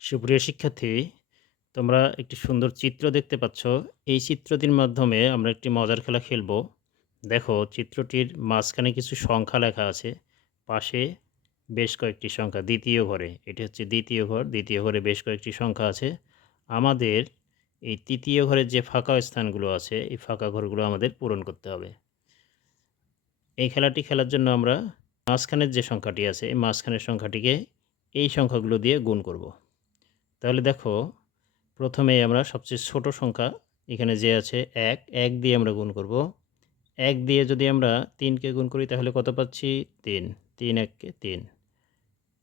সুপ্রিয় শিক্ষার্থী, তোমরা একটি সুন্দর চিত্র দেখতে পাচ্ছ। এই চিত্রটির মাধ্যমে আমরা একটি মজার খেলা খেলব। দেখো, চিত্রটির মাঝখানে কিছু সংখ্যা লেখা আছে। পাশে বেশ কয়েকটি সংখ্যা, দ্বিতীয় ঘরে। এটি হচ্ছে দ্বিতীয় ঘর। দ্বিতীয় ঘরে বেশ কয়েকটি সংখ্যা আছে। আমাদের এই তৃতীয় ঘরের যে ফাঁকা স্থানগুলো আছে, এই ফাঁকা ঘরগুলো আমাদের পূরণ করতে হবে। এই খেলাটি খেলার জন্য আমরা মাঝখানের যে সংখ্যাটি আছে, এই মাঝখানের সংখ্যাটিকে এই সংখ্যাগুলো দিয়ে গুণ করব। তাহলে দেখো প্রথমে আমরা সবচেয়ে ছোট সংখ্যা এখানে যে আছে এক এক দিয়ে আমরা গুণ করব। এক দিয়ে যদি আমরা তিনকে গুণ করি, তাহলে কত পাচ্ছি? তিন। তিন এককে তিন।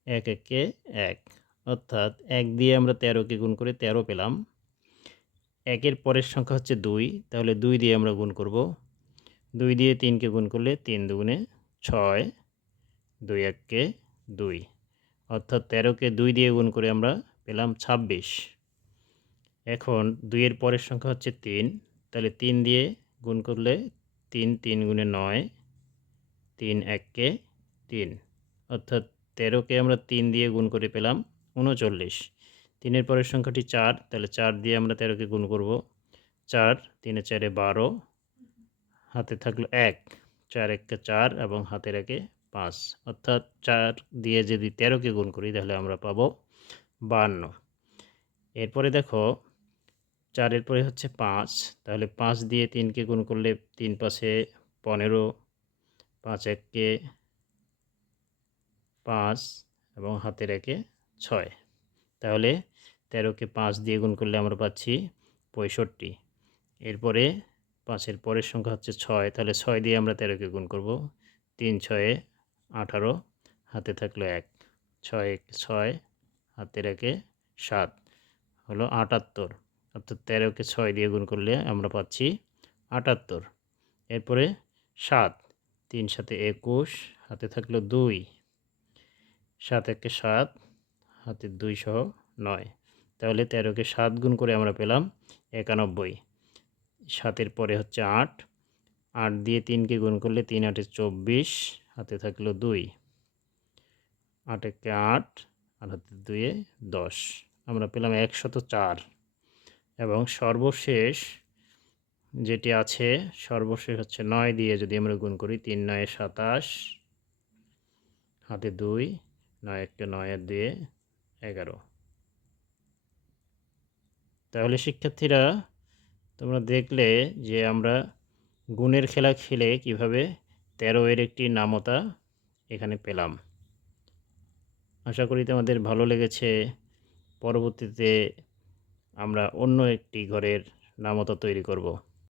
এক এককে এক। অর্থাৎ এক দিয়ে আমরা তেরোকে গুণ করে তেরো পেলাম। একের পরের সংখ্যা হচ্ছে দুই। তাহলে দুই দিয়ে আমরা গুণ করব। দুই দিয়ে তিনকে গুণ করলে তিন দুগুণে ছয়। দুই এককে দুই। অর্থাৎ তেরোকে দুই দিয়ে গুণ করে আমরা পেলাম ছাব্বিশ। এখন দুইয়ের পরের সংখ্যা হচ্ছে তিন। তাহলে তিন দিয়ে গুণ করলে তিন তিন গুণে নয়, তিন এককে তিন। অর্থাৎ তেরোকে আমরা তিন দিয়ে গুণ করে পেলাম উনচল্লিশ। তিনের পরের সংখ্যাটি চার, তাহলে চার দিয়ে আমরা তেরোকে গুণ করব চার, তিনে চারে বারো, হাতে থাকল এক। চার এককে চার এবং হাতের একে পাঁচ। অর্থাৎ চার দিয়ে যদি তেরোকে গুণ করি, তাহলে আমরা পাবো বান্ন এরপরে দেখো, চারের পরে হচ্ছে পাঁচ, তাহলে পাঁচ দিয়ে তিনকে গুণ করলে তিন পাশে পনেরো, পাঁচ এককে পাঁচ এবং হাতের একে ছয়। তাহলে তেরোকে পাঁচ দিয়ে গুণ করলে আমরা পাচ্ছি পঁয়ষট্টি। এরপরে পাঁচের পরের সংখ্যা হচ্ছে ছয়, তাহলে ছয় দিয়ে আমরা তেরোকে গুণ করব তিন, ছয়ে আঠারো, হাতে থাকল এক। ছয় এক ছয় হাতের একে সাত। হলো আটাত্তর। অর্থাৎ তেরোকে ছয় দিয়ে গুণ করলে আমরা পাচ্ছি আটাত্তর। এরপরে সাত। তিন সাথে একুশ। হাতে থাকল দুই। সাত একে সাত। হাতে দুই সহ নয়। তাহলে তেরোকে সাত গুণ করে আমরা পেলাম একানব্বই। সাতের পরে হচ্ছে আট। আট দিয়ে তিনকে গুণ করলে তিন আটে চব্বিশ। হাতে থাকল দুই। আট একে আট। আর হাতে দুয়ে দশ। আমরা পেলাম একশত চার। এবং সর্বশেষ যেটি আছে, সর্বশেষ হচ্ছে নয় দিয়ে যদি আমরা গুণ করি, তিন নয় সাতাশ, হাতে দুই, নয় একটা নয়ের দিয়ে এগারো। তাহলে শিক্ষার্থীরা, তোমরা দেখলে যে আমরা গুণের খেলা খেলে কীভাবে তেরো এর একটি নামতা এখানে পেলাম। আশা করি তোমাদের ভালো লেগেছে। পরবর্তীতে আমরা অন্য একটি ঘরের নামতা তৈরি করব।